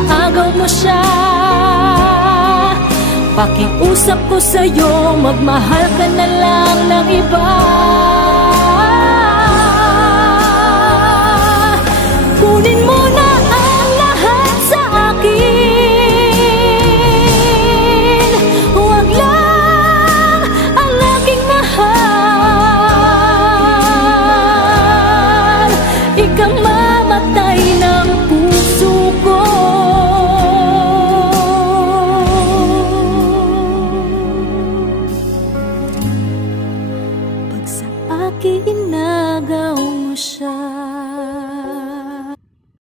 maagaw mo siya. Pakiusap ko sa'yo, magmahal ka na lang ng iba.